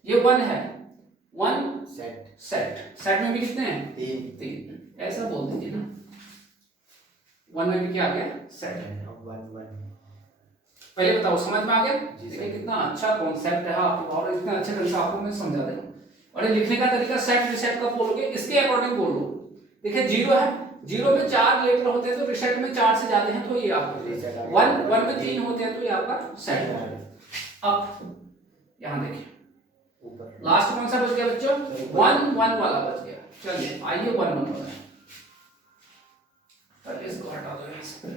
ये 1 है, 1 सेट में भी कितने हैं? 3। ऐसा बोल दीजिए ना, 1 में भी क्या आ गया? सेट है। पहले बताओ समझ में आ गया? देखिए कितना अच्छा कॉन्सेप्ट है आपको, और इतना अच्छे ढंग से आपको मैं समझा दे रहा हूँ। और ये लिखने का तरीका सेट रिसेट का बोलोगे, इसके अकॉर्डिंग बोलो। देखिए 0 है, 0 में 4 लेटर होते हैं, तो रिसेट में 4 से ज्यादा हैं तो ये आपका 1 में 3 होते हैं तो ये आपका सेट है। अब यहाँ देखिए लास्ट कौन सा बच गया बच्चों? 1 वाला बच गया। चलिए आइए 1 वाला, पहले इसको हटा दो यहाँ से,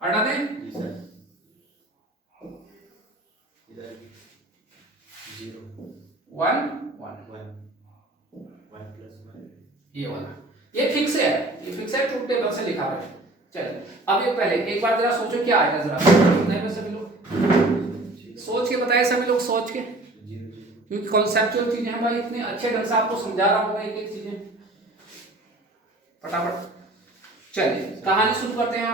हटा दें। जी सर। इधर 0 1 प्लस 1, ये वाला, ये फिक्स है, ये फिक्स है, ट्रूथ टेबल से लिखा हुआ है। चलिए अब ये पहले एक बार जरा सोचो क्या आएगा, जरा नहीं तो सभी लोग सोच के बताए, सभी लोग सोच के, क्योंकि कॉन्सेप्चुअल चीजें हैं भाई, इतने अच्छे ढंग से आपको समझा रहा हूँ मैं एक एक चीजें फटाफट। चलिए कहानी शुरू करते हैं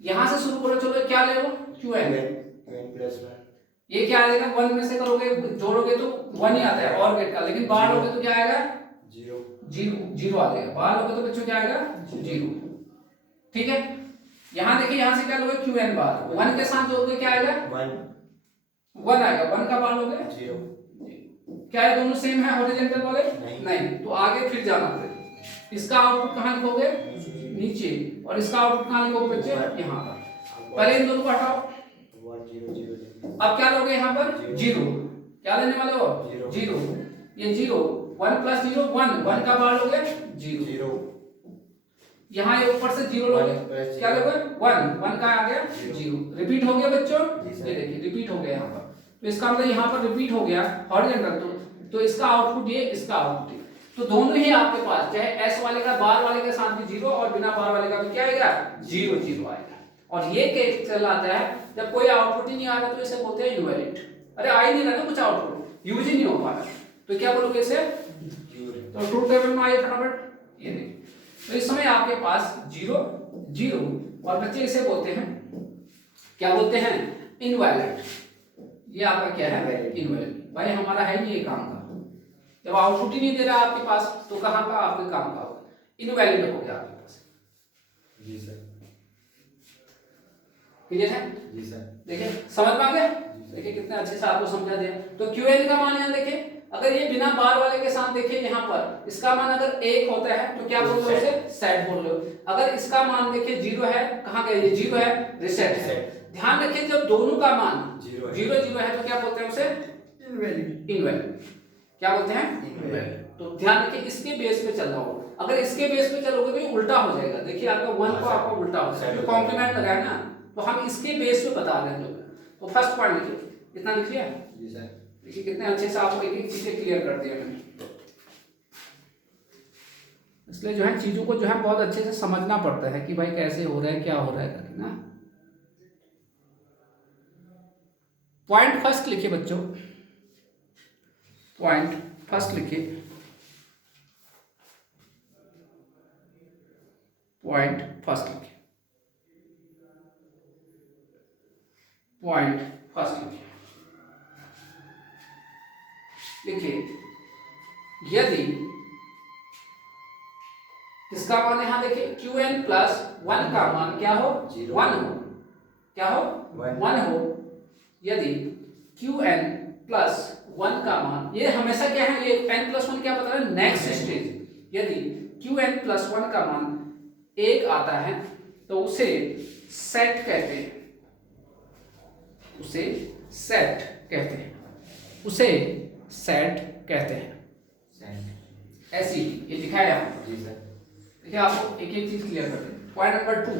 यहाँ से शुरू करो। चलो क्या ले लो? क्यू एन प्लस 1, ये क्या आएगा? 1 में से करोगे, जोड़ोगे तो 1 ही आता है और गेट का, लेकिन बाहर लोगे तो क्या आएगा? 0 आ जाएगा। बाहर लोगे तो बच्चों क्या आएगा? 0। ठीक है, यहाँ देखिए यहाँ से क्या लोगे? क्यू एन बार, 1 के साथ जोड़ोगे क्या आएगा? 1 आएगा, 1 का बाहर लोगे 0। क्या ये दोनों सेम है हॉरिजॉन्टल वाले? नहीं। तो आगे फिर जाना पड़ेगा। इसका आउटपुट कहाँ लिखोगे? नीचे। और इसका आउटपुट कहाँ लिखोगे बच्चे? यहाँ पर। पहले इन दोनों को हटाओ। 1 0 0 अब क्या लोगे यहाँ पर? जीरो। क्या लेने वाले हो? जीरो। ये जीरो 1 प्लस जीरो 1, 1 का बार लोगे जीरो। 0 यहाँ ये ऊपर से जीरो लोगे, क्या लोगे? 1, 1 का आ गया जीरो। रिपीट हो गया बच्चों? ये देखिए रिपीट हो गया यहाँ पर। तो इसका मतलब यहाँ पर रिपीट हो गया हॉरिजॉन्टल। तो इसका आउटपुट ये, इसका आउटपुट ये। तो दोनों ही आपके पास, चाहे एस वाले का बार वाले के साथ भी जीरो और बिना बार वाले का भी क्या आएगा? जीरो जीरो आएगा। और ये केस चलाता है जब कोई आउटपुट ही नहीं आ रहा, तो इसे बोलते हैं इनवैलिड। अरे आ ही नहीं रहा ना कुछ आउटपुट, यूज ही नहीं हो पा रहा, तो क्या बोलोगे इसे? तो ट्रूथ टेबल में आइए फटाफट। ये देखिए, तो इस समय आपके पास जीरो जीरो, और बच्चे इसे बोलते हैं, क्या बोलते हैं? इनवैलिड। ये आपका क्या है? इनवैलिड। भाई हमारा है नहीं ये काम का, जब आउटपुट ही नहीं दे रहा आपके पास, तो कहाँ का आपके काम का होगा? इनवैलिड हो गया आपके पास। जी सर। क्लियर है? जी सर। देखिए समझ में आ गया? देखिए कितने अच्छे से आपको समझा दिया। तो QN का मान यहाँ देखिए, अगर ये बिना बार वाले के साथ देखिए यहाँ पर, इसका मान अगर 1 होता है तो क्या बोल रहे हो उसे? सेट बोल रहे हो। अगर इसका मान देखिए 0 है, कहाँ गया ये? 0 है, रिसेट है। ध्यान रखिए जब दोनों का मान 0 0 है तो क्या बोलते हैं उसे? इनवैलिड। इनवैलिड। क्या बोलते हैं? इनवैलिड। तो ध्यान रखिए इसके बेस पे चल रहा हो, अगर इसके बेस पे चलोगे तो ये उल्टा हो जाएगा। देखिए आपका 1 को आपका उल्टा हो जाएगा, तो कॉम्प्लीमेंट लगाया ना, तो हम इसके बेस पे बता रहे हैं। तो फर्स्ट पॉइंट लिखिए, इतना लिख लिया? जी सर। देखिए कितने अच्छे से आपको एक एक चीजें क्लियर कर दिया मैंने। इसलिए जो है चीजों को जो है बहुत अच्छे से समझना पड़ता है कि भाई कैसे हो रहा है, क्या हो रहा है करके ना। पॉइंट फर्स्ट लिखिए बच्चों, पॉइंट फर्स्ट लिखिए, पॉइंट फर्स्ट लिखिए, पॉइंट फर्स्ट लिखिए। लिखिए यदि इसका मान यहां देखिए QN प्लस 1 का मान क्या हो? 1 हो। क्या हो? 1 हो। यदि QN प्लस 1 का मान, ये हमेशा क्या है? ये n प्लस 1 क्या बता रहा है? Next stage. यदि QN प्लस 1 का मान 1 आता है तो उसे सेट कहते हैं, उसे सेट कहते हैं, उसे सेट कहते हैं। ऐसी ये लिखा है यहाँ। जी सर। देखिए आपको एक एक चीज क्लियर कर दें। पॉइंट नंबर 2,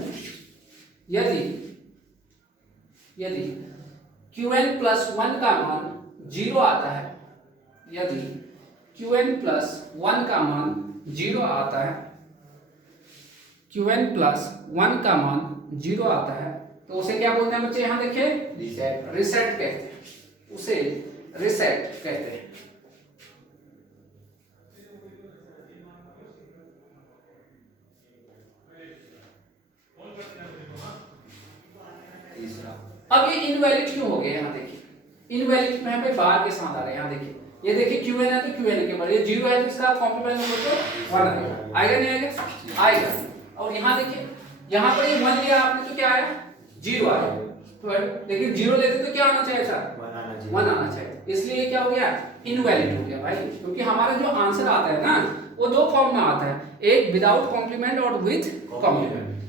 यदि QN प्लस 1 का मान 0 आता है, यदि QN प्लस 1 का मान 0 आता है, QN प्लस 1 का मान 0 आता है, तो उसे क्या बोलते हैं बच्चे? यहाँ देखिए रिसेट कहते हैं, उसे रिसेट कहते हैं। अब ये इनवैलिड क्यों हो गया? यहाँ देखिए इनवैलिड में पे बार के साथ आ रहे हैं। यहाँ देखिए, ये देखिए QN है तो QN के बार, ये 0 है तो इसका कॉम्प्लीमेंट नंबर तो 1 आएगा। आएगा नहीं आएगा? आएगा। और यहाँ देखिए, यहाँ पर ये 1 लिया आपने तो क्या आया? 0 आया। तो लेकिन 0 लेते तो क्या आना चाहिए था? 1 आना चाहिए। इसलिए ये क्या हो गया? इनवैलिड हो गया भाई, क्योंकि हमारा जो आंसर आता है ना वो 2 फॉर्म में आता है, एक विदाउट कॉम्प्लीमेंट और विथ कॉम्प्लीमेंट।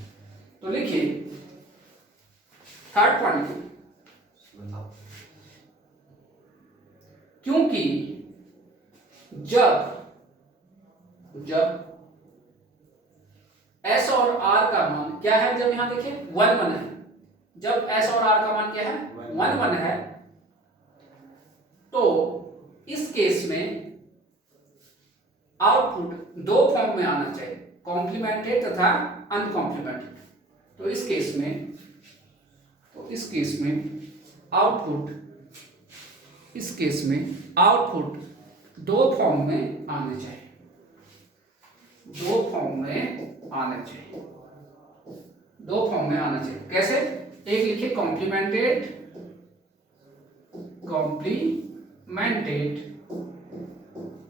तो लिखिए थर्ड पॉइंट, क्योंकि जब S और R का मान क्या है? जब यहां देखिए 1 1 है, जब S और R का मान क्या है? 1 1 है, तो इस केस में आउटपुट 2 फॉर्म में आना चाहिए, कॉम्प्लीमेंटेड तथा अनकॉम्प्लीमेंटेड। तो इस केस में आउटपुट 2 फॉर्म में आने चाहिए, 2 फॉर्म में आना चाहिए, 2 फॉर्म में आना चाहिए। कैसे? एक लिखिए कॉम्प्लीमेंटेड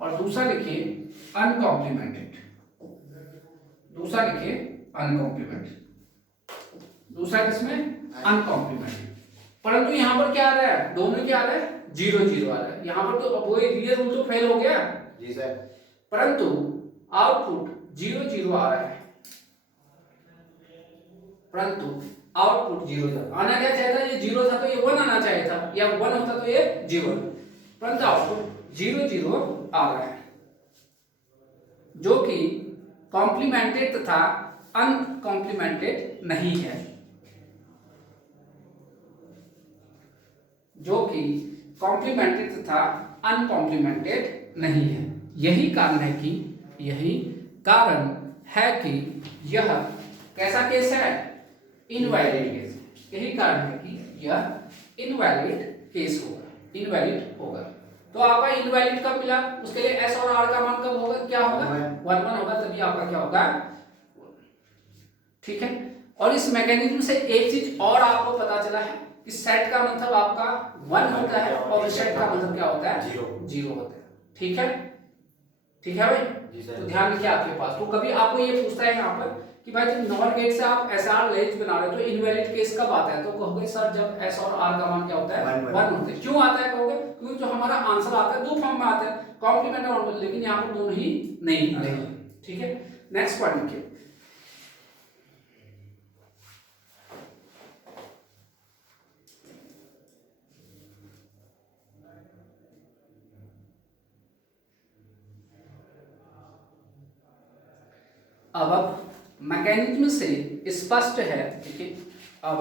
और दूसरा लिखिए अनकॉम्प्लीमेंटेड, दूसरा किसमें? अनकॉम्प्लीमेंटेड। परंतु यहां पर क्या आ रहा है? दोनों क्या आ रहा है? 0 0 आ रहा है। यहाँ पर तो वो ये रूल तो फेल हो गया, जी सर। परंतु आउटपुट 0 0 आ रहा है, परंतु आउटपुट 0 0 आना क्या चाहिए था, ये 0 था तो ये 1 आना चाहिए था, या 1 होता तो ये 0, परंतु आउटपुट 0 0 आ रहा है, जो कि कॉम्प्लीमेंटेड तथा अनकॉम्प्लीमेंटेड नहीं है, जो कि कॉम्प्लीमेंटेड तथा अनकॉम्प्लीमेंटेड नहीं है। यही कारण है कि यह कैसा केस है, इनवैलिड केस। यही कारण है कि यह इनवैलिड केस होगा, इनवैलिड होगा। तो आपका इनवैलिड कब मिला, उसके लिए एस और आर का मान कब होगा, क्या होगा, 1 1 होगा, तभी आपका क्या होगा, ठीक है। और इस मैकेनिज्म से एक चीज और आपको पता चला है कि सेट का मतलब आपका 1 होता है और रिसेट का मतलब क्या होता है, 0 होता है, ठीक है, ठीक है भाई। तो ध्यान रखिए आपके पास, तो कभी आपको ये पूछता है यहाँ पर कि भाई जब नॉर गेट से आप एस आर लेज बना रहे हो तो इनवैलिड केस कब आता है, तो कहोगे सर जब एस और आर का मान क्या होता है, 1 होता है। क्यों आता है कहोगे, क्योंकि जो हमारा आंसर आता है दो फॉर्म में आता है, कॉम्प्लीमेंट और नॉर्मल, लेकिन यहाँ पर दोनों ही नहीं आते, ठीक है। नेक्स्ट पॉइंट लिखिए, अब मैकेनिज्म से स्पष्ट है, देखिए अब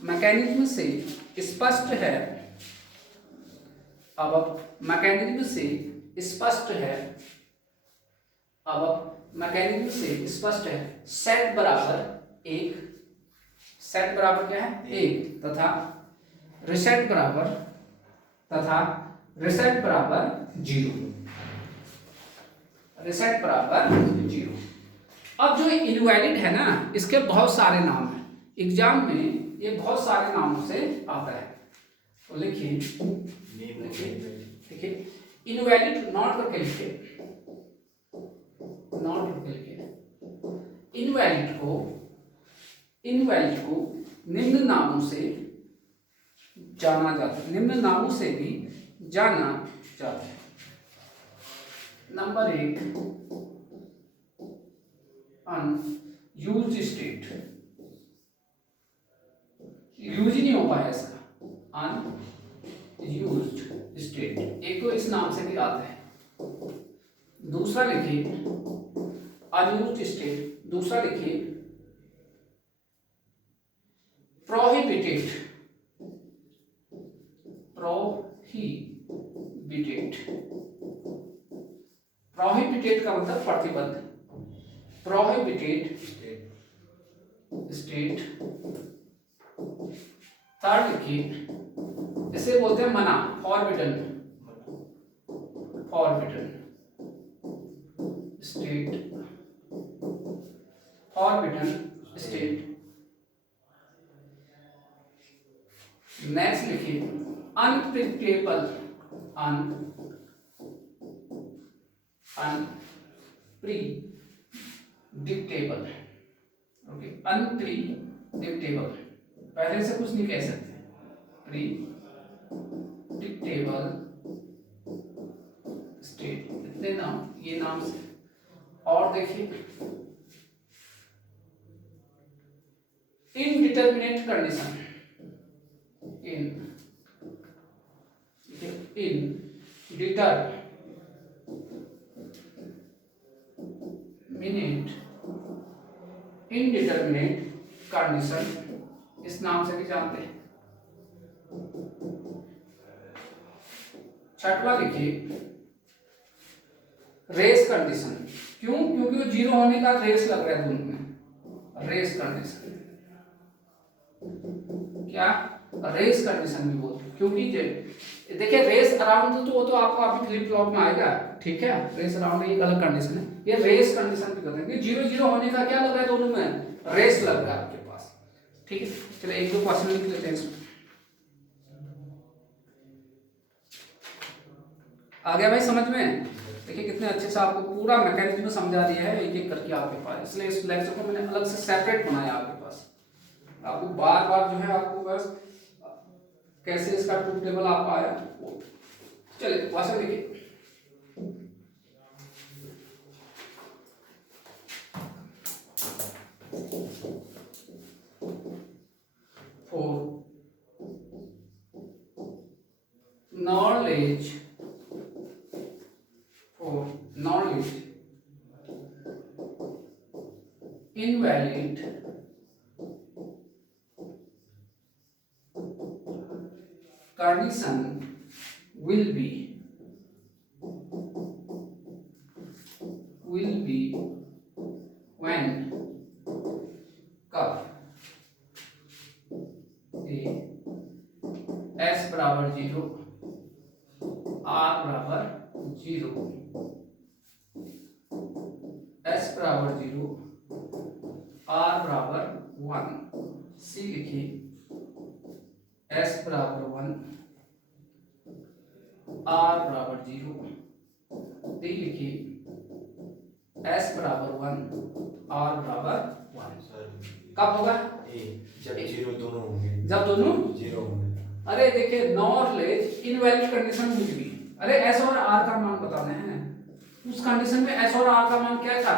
मैकेनिज्म से स्पष्ट है, अब मैकेनिज्म से स्पष्ट है, अब मैकेनिज्म से स्पष्ट है, सेट बराबर 1, सेट बराबर क्या है 1, तथा रिसेट बराबर 0, रिसेट बराबर 0। अब जो इनवैलिड है ना, इसके बहुत सारे नाम हैं, एग्जाम में ये बहुत सारे नामों से आता है, तो लिखिए देखिए इनवैलिड नॉट करके लिखिए, नॉट करके लिखिए, इनवैलिड को निम्न नामों से जाना जाता है, निम्न नामों से भी जाना जाता है। नंबर 1 अनयूज्ड स्टेट, यूज ही नहीं हो पाया इसका, अनयूज्ड स्टेट, एक तो इस नाम से भी आता है। दूसरा लिखिए अनयूज्ड स्टेट, दूसरा लिखिए प्रोहिबिटेड, प्रोहिबिटेड का मतलब प्रतिबद्ध, प्रोहिबिटेड स्टेट। थर्ड लिखिए, इसे बोलते हैं मना, forbidden state, forbidden state. Next लिखिए अनप्रिडिक्टेबल, अनप्रिडिक्टेबल, ओके, अनप्रिडिक्टेबल, पहले से कुछ नहीं कह सकते, प्रिडिक्टेबल स्टेट, इतने नाम, ये नाम से। और देखिए इनडिटरमिनेट कंडीशन, इनडिटरमिनेट कंडीशन, इस नाम से भी जानते हैं। छठवां लिखिए रेस कंडीशन, क्यों, क्योंकि वो 0 होने का रेस लग रहा है दोनों में, रेस कंडीशन, क्या रेस कंडीशन भी बोलते हैं, क्योंकि देखिए रेस अराउंड तो वो तो आपको अभी फ्लिप फ्लॉप में आएगा, ठीक है, रेस अराउंड एक अलग कंडीशन है, ये रेस कंडीशन भी कहते हैं, 0 0 होने का क्या लग रहा है दोनों में, रेस लग रहा है आपके पास, ठीक है। चलिए एक दो क्वेश्चन लिख लेते हैं इसमें। आ गया भाई समझ में, देखिए कितने अच्छे से आपको पूरा मैकेनिज्म समझा दिया है एक एक करके आपके पास, इसलिए इस लेक्चर को मैंने अलग से सेपरेट बनाया आपके पास, आपको बार बार जो है आपको बस कैसे इसका ट्रूथ टेबल आपका आया। चलिए क्वेश्चन देखिए, for knowledge invalid condition will be when कब s बराबर 0 r बराबर 0 s बराबर 0 r बराबर 1 c लिखिए s बराबर 1 r बराबर 0 d लिखिए s बराबर 1 r बराबर 1। कब होगा? जब जीरो दोनों होंगे, जब दोनों जीरो होंगे। अरे देखिए नॉलेज इनवैलिड कंडीशन कुछ भी, अरे एस और आर का मान बताना है, उस कंडीशन में एस और आर का मान क्या था?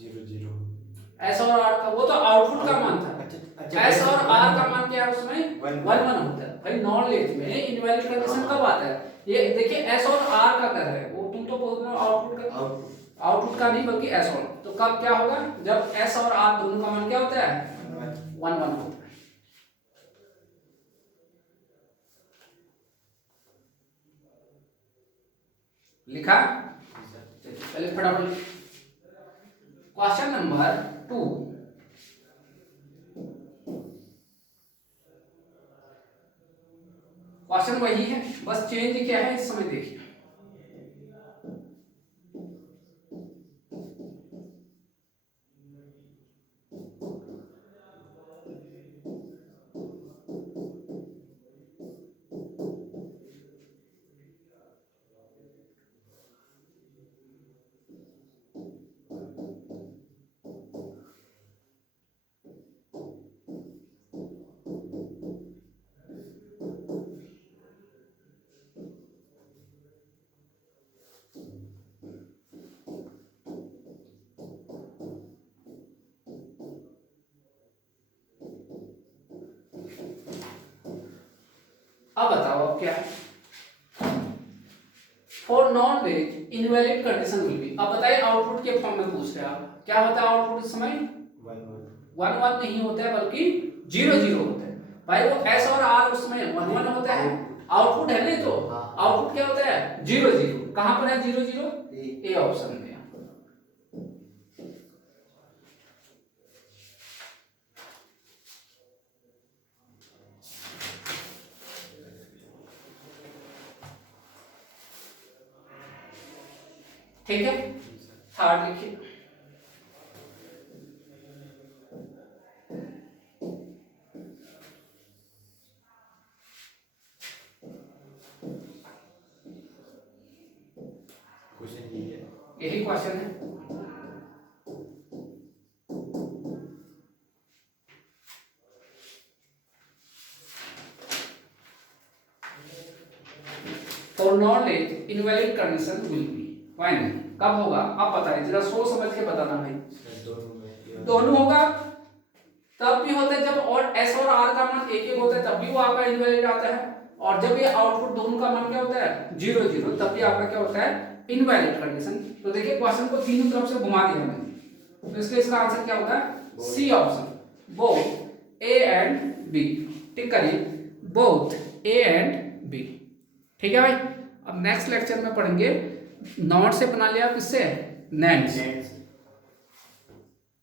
0 0। एस और आर का वो तो आउटपुट का मान था। एस और आर का मान क्या है उसमें? 1 1 होता है भाई। नॉलेज में इनवैलिड कंडीशन कब आता है? ये देखिए एस और आर का कर रहे हैं वो, तुम तो बोल रहे हो आउटपुट का, आउटपुट का नहीं बल्कि एस और। तो कब क्या होगा? जब एस और आर दोनों का मान क्या होता है? 1 1 होता है। लिखा? चलिए फटाफट क्वेश्चन नंबर 2। क्वेश्चन वही है, बस चेंज क्या है इस समय देखिए। अब बताओ अब क्या है? For knowledge invalid condition will be. अब बताइए आउटपुट के फॉर्म में पूछ रहे हैं आप, क्या होता है आउटपुट इस समय? 1 1 नहीं होता है बल्कि 0 0 होता है भाई। वो एस और आर उसमें 1 1 होता है, आउटपुट है नहीं तो आउटपुट क्या होता है? 0 0। कहां पर है 0 0? ए ऑप्शन में। ठीक है, थर्ड लिखिए। क्वेश्चन यही क्वेश्चन है। For knowledge invalid condition will be when, कब होगा? आप बताइए जरा, सोच समझ के बताना भाई। दोनों होगा तब भी होता है जब और एस और आर का मान एक एक होता है तब भी वो आपका इनवैलिड आता है, और जब ये आउटपुट दोनों का मान क्या होता है? 0 0, तब भी आपका क्या होता है? Invalid condition. तो देखिए क्वेश्चन को तीनों तरफ से घुमा दिया मैंने, तो इसलिए इसका आंसर क्या होगा? C option, both A and B. Tick करिए, बोथ ए एंड बी। ठीक है भाई। अब नेक्स्ट लेक्चर में पढ़ेंगे नॉट से बना लिया किससे? नेंड से।